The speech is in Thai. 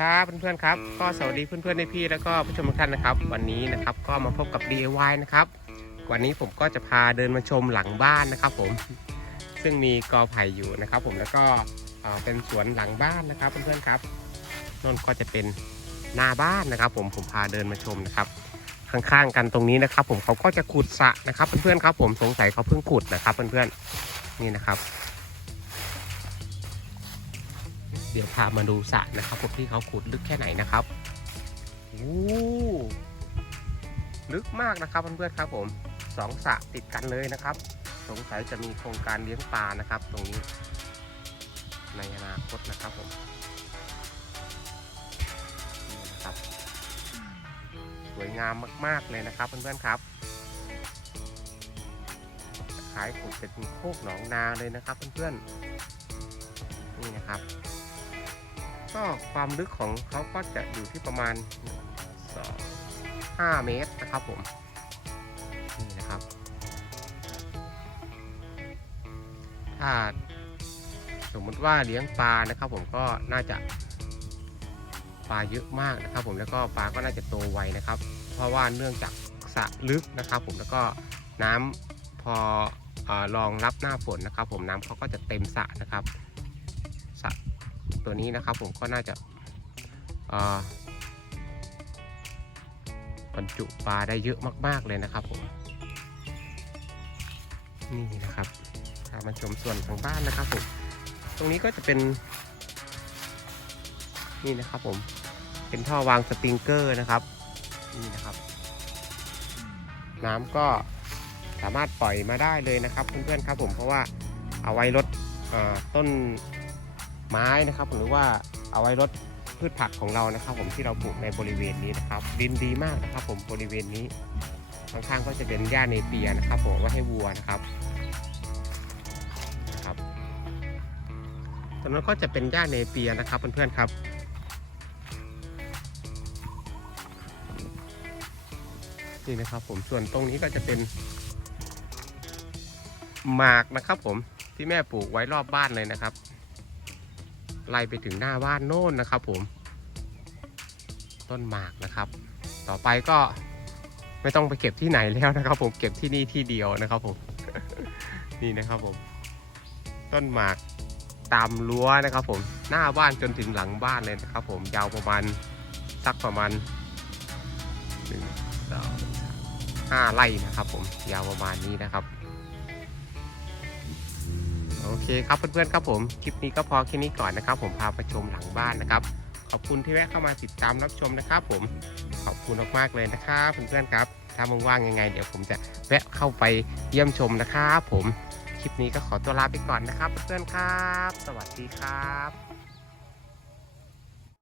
ครับเพื่อนๆครับก็สวัสดีเพื่อนๆในพี่แล้วก็ผู้ชมทุกท่านนะครับ วันนี้นะครับก็มาพบกับ DIY นะครับวันนี้ผมก็จะพาเดินมาชมหลังบ้านนะครับ ผมซึ่งมีกอไผ่อยู่นะครับ ผมแล้วก็เอ่อเป็นสวนหลังบ้านนะครับ เพื่อนๆครับนนก็จะเป็นหน้าบ้านนะครับ ผมผมพาเดินมาชมนะครับ ข้างๆกันตรงนี้นะครับ ผมเขาก็จะขุดสระนะครับ เพื่อนๆครับ ผมสงสัยเขาเพิ่งขุดนะครับ เพื่อนๆนี่นะครับ เดี๋ยวพามาดูสระนะครับผมที่เขาขุดลึกแค่ไหนนะครับโอ้ลึกมากนะครับเพื่อนๆครับผมสองสระติดกันเลยนะครับ สงสัยจะมีโครงการเลี้ยงปลานะครับ ตรงนี้ ในอนาคตนะครับผมนี่นะครับ สวยงามมากๆเลยนะครับเพื่อนๆครับขายขุดเป็นโคกหนองนาเลยนะครับเพื่อนๆนี่นะครับ ก็ความลึกของเขาก็จะอยู่ที่ประมาณสองห้าเมตรนะครับผม นี่นะครับ ถ้าสมมติว่าเลี้ยงปลานะครับ ผมก็น่าจะปลาเยอะมากนะครับ ผมแล้วก็ปลาก็น่าจะโตไวนะครับ เพราะว่าเนื่องจากสระลึกนะครับ ผมแล้วก็น้ำพอออรองรับหน้าฝนนะครับ ผมน้ำเขาก็จะเต็มสระนะครับสระ ตัวนี้นะครับ ผมก็น่าจะบรรจุปลาได้เยอะมาก ๆ เลยนะครับผมนี่นะครับพามาชมส่วนของบ้านนะครับผมตรงนี้ก็จะเป็น นี่นะครับผมเป็นท่อวางสปริงเกอร์นะครับ นี่นะครับ น้ำก็สามารถปล่อยมาได้เลยนะครับ เพื่อนๆครับผมเพราะว่าเอาไว้ลดต้น ไม้นะครับ หรือว่าเอาไว้ลดพืชผักของเรานะครับ ผมที่เราปลูกในบริเวณนี้นะครับดินดีมากนะครับ ผมบริเวณนี้ข้างๆก็จะเป็นหญ้าเนเปียนะครับ ผมไว้ให้วัวนะครับนะครับตรงนั้นก็จะเป็นหญ้าเนเปียนะครับเพื่อนๆครับนี่นะครับผมส่วนตรงนี้ก็จะเป็นหมากนะครับ ผมที่แม่ปลูกไว้รอบบ้านเลยนะครับ ไล่ไปถึงหน้าบ้านโน่นนะครับผม ต้นหมากนะครับ ต่อไปก็ไม่ต้องไปเก็บที่ไหนแล้วนะครับ ผมเก็บที่นี่ที่เดียวนะครับผมนี่นะครับผม ต้นหมากตามรั้วนะครับ ผมหน้าบ้านจนถึงหลังบ้านเลยนะครับ ผมยาวประมาณสักประมาณหนึ่งสองห้าไร่นะครับ ผมยาวประมาณนี้นะครับ โอเคครับเพื่อนๆครับผมคลิปนี้ก็พอแค่นี้ก่อนนะครับ ผมพาไปชมหลังบ้านนะครับ ขอบคุณที่แวะเข้ามาติดตามรับชมนะครับผมขอบคุณมากๆเลยนะครับเพื่อนๆครับถ้าว่างๆยังไง เดี๋ยวผมจะแวะเข้าไปเยี่ยมชมนะครับผมคลิปนี้ก็ขอตัวลาไปก่อนนะครับ เพื่อนๆครับ สวัสดีครับ